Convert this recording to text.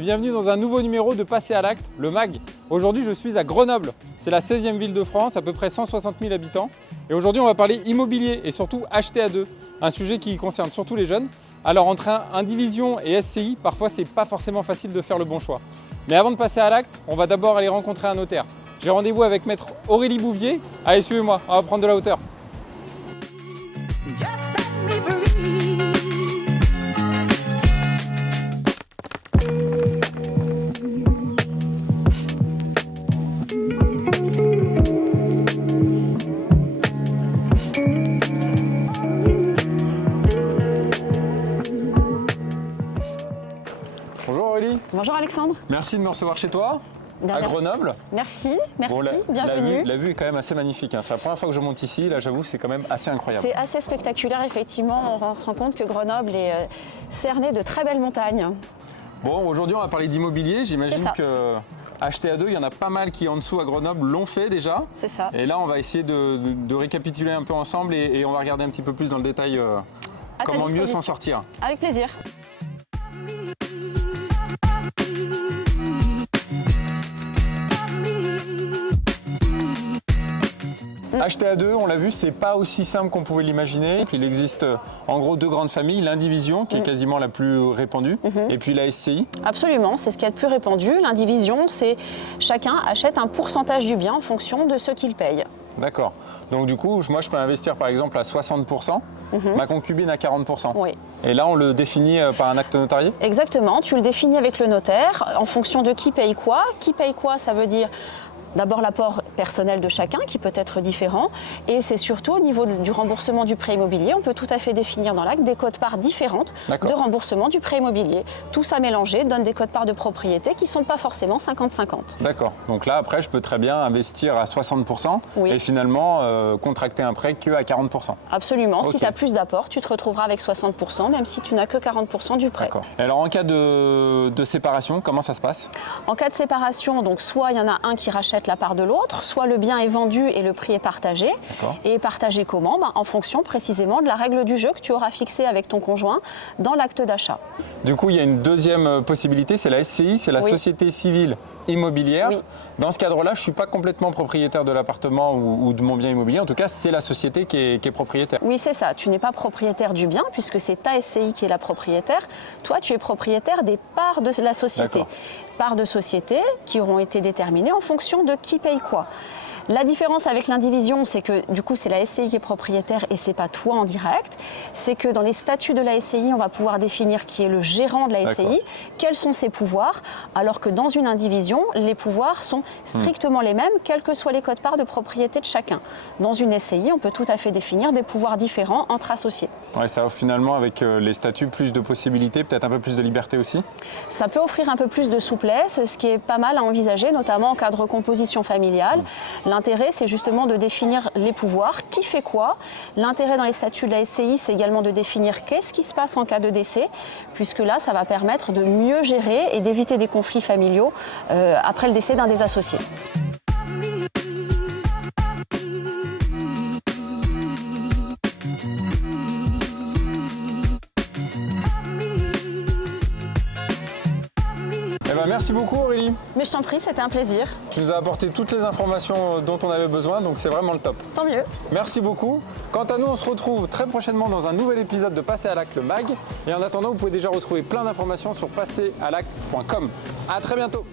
et bienvenue dans un nouveau numéro de Passer à l'acte, le MAG. Aujourd'hui je suis à Grenoble, c'est la 16e ville de France, à peu près 160 000 habitants. Et aujourd'hui on va parler immobilier et surtout acheter à deux, un sujet qui concerne surtout les jeunes. Alors entre indivision et SCI, parfois c'est pas forcément facile de faire le bon choix. Mais avant de passer à l'acte, on va d'abord aller rencontrer un notaire. J'ai rendez-vous avec maître Aurélie Bouvier. Allez, suivez-moi, on va prendre de la hauteur. Bonjour Aurélie. Bonjour Alexandre. Merci de me recevoir chez toi, à Grenoble. Merci, Bon, bienvenue. La vue est quand même assez magnifique, hein. C'est la première fois que je monte ici, là j'avoue c'est quand même assez incroyable. C'est assez spectaculaire effectivement, on se rend compte que Grenoble est cerné de très belles montagnes. Bon, aujourd'hui on va parler d'immobilier, j'imagine que acheter à deux, il y en a pas mal qui en dessous à Grenoble l'ont fait déjà. C'est ça. Et là on va essayer de récapituler un peu ensemble et on va regarder un petit peu plus dans le détail comment mieux s'en sortir. Avec plaisir. Acheter à deux, on l'a vu, c'est pas aussi simple qu'on pouvait l'imaginer. Il existe en gros deux grandes familles, l'indivision qui est quasiment la plus répandue et puis la SCI. Absolument, c'est ce qu'il y a de plus répandu. L'indivision, c'est chacun achète un pourcentage du bien en fonction de ce qu'il paye. D'accord. Donc du coup, moi je peux investir par exemple à 60%, ma concubine à 40%. Oui. Et là on le définit par un acte notarié ? Exactement, tu le définis avec le notaire en fonction de qui paye quoi. Qui paye quoi, ça veut dire d'abord l'apport personnel de chacun qui peut être différent et c'est surtout au niveau du remboursement du prêt immobilier, on peut tout à fait définir dans l'acte des quotes-parts différentes de remboursement du prêt immobilier. Tout ça mélangé donne des quotes-parts de propriété qui ne sont pas forcément 50-50. D'accord, donc là après je peux très bien investir à 60% et finalement contracter un prêt que à 40%. Absolument, si tu as plus d'apport, tu te retrouveras avec 60% même si tu n'as que 40% du prêt. D'accord. Et alors en cas de séparation, comment ça se passe ? En cas de séparation, donc soit il y en a un qui rachète la part de l'autre, soit le bien est vendu et le prix est partagé. Et partagé comment ? En fonction précisément de la règle du jeu que tu auras fixée avec ton conjoint dans l'acte d'achat. Du coup, il y a une deuxième possibilité, c'est la SCI, c'est la Société Civile Immobilière. Dans ce cadre-là, je ne suis pas complètement propriétaire de l'appartement ou de mon bien immobilier. En tout cas, c'est la société qui est propriétaire. Oui, c'est ça. Tu n'es pas propriétaire du bien puisque c'est ta SCI qui est la propriétaire. Toi, tu es propriétaire des parts de la société. Parts de société qui auront été déterminées en fonction de qui paye quoi. La différence avec l'indivision, c'est que du coup c'est la SCI qui est propriétaire et c'est pas toi en direct. C'est que dans les statuts de la SCI, on va pouvoir définir qui est le gérant de la SCI, quels sont ses pouvoirs, alors que dans une indivision, les pouvoirs sont strictement les mêmes, quels que soient les quotes-parts de propriété de chacun. Dans une SCI, on peut tout à fait définir des pouvoirs différents entre associés. Ouais, ça offre finalement avec les statuts plus de possibilités, peut-être un peu plus de liberté aussi. Ça peut offrir un peu plus de souplesse, ce qui est pas mal à envisager, notamment en cas de recomposition familiale. L'intérêt, c'est justement de définir les pouvoirs, qui fait quoi. L'intérêt dans les statuts de la SCI, c'est également de définir qu'est-ce qui se passe en cas de décès, puisque là, ça va permettre de mieux gérer et d'éviter des conflits familiaux après le décès d'un des associés. Merci beaucoup Aurélie. Mais je t'en prie, c'était un plaisir. Tu nous as apporté toutes les informations dont on avait besoin, donc c'est vraiment le top. Tant mieux. Merci beaucoup. Quant à nous, on se retrouve très prochainement dans un nouvel épisode de Passer à l'acte, le MAG. Et en attendant, vous pouvez déjà retrouver plein d'informations sur passeralacte.com. À très bientôt.